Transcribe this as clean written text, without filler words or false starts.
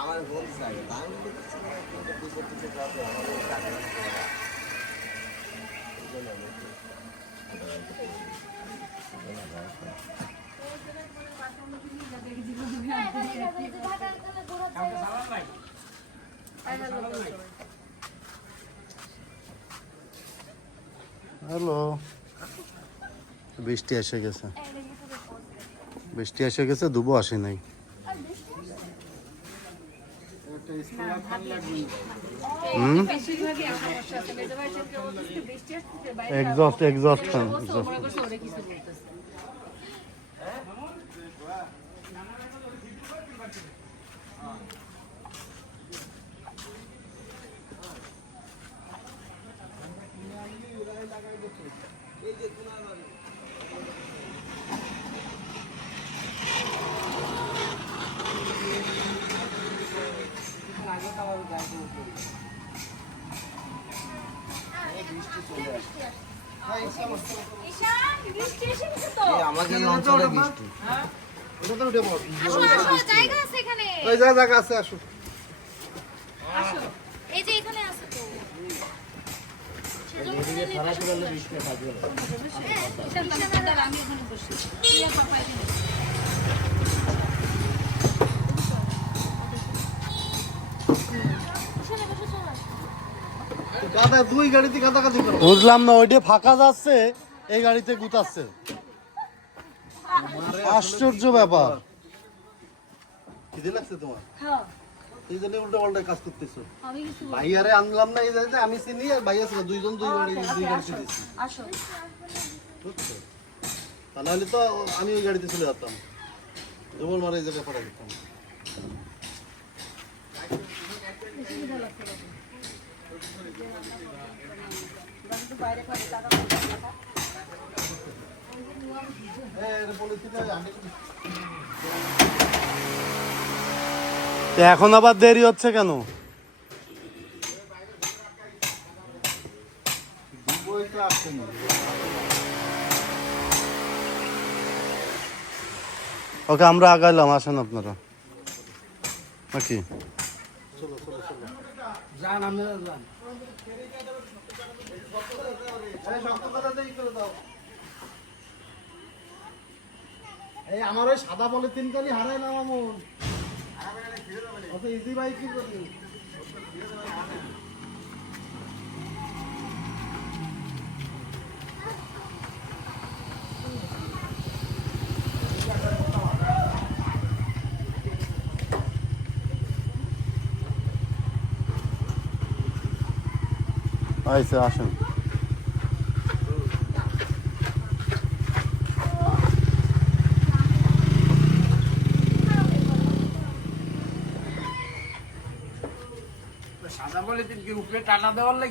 আমার বলতে চাই হ্যালো, বৃষ্টি এসে গেছে, বৃষ্টি এসে গেছে, দুবো আসে নাই। এক্সস্ট এক্সস্ট আমাকে এই অঞ্চলে বৃষ্টি এটা তো উঠে পড়। আসো আসো জায়গা আছে এখানে ওই জায়গা আছে, আসো। আসো এই যে এখানে আছে তো আমি এখানে বসি ইয়া পাপা এখানে গাদা দুই গাড়িতে গাদাগাদি করো। বুঝলাম না, ওইটা ফাঁকা যাচ্ছে, এই গাড়িতে গুতাচ্ছে। আশ্চর্য ব্যাপার। খিদে লাগছে তোমার? হ্যাঁ এই জন্য উল্টো পাল্টা কাজ করতেছো। আমি কিছু ভাইয়ারে আনলাম না, এই জায়গাতে আমি চিনি আর ভাইয়া ছিল, দুইজন দুই গাড়িতে দিচ্ছি। আসো বুঝছো? তা নাহলে তো আমি ওই গাড়িতে চলে যেতাম, ডবল মারা এই জায়গায় পাঠাই দিতাম। তো এখন আবার দেরি হচ্ছে কেন? ওকে, আমরা আগাইলাম, আসেন আপনারা নাকি? এই আমার ওই সাদা পলিথিন কালি হারাই না মামুন। ইজি ভাই কি করবি? আচ্ছা, আসেন। সাদা বলে উপরে টানা দেওয়ার লাগে।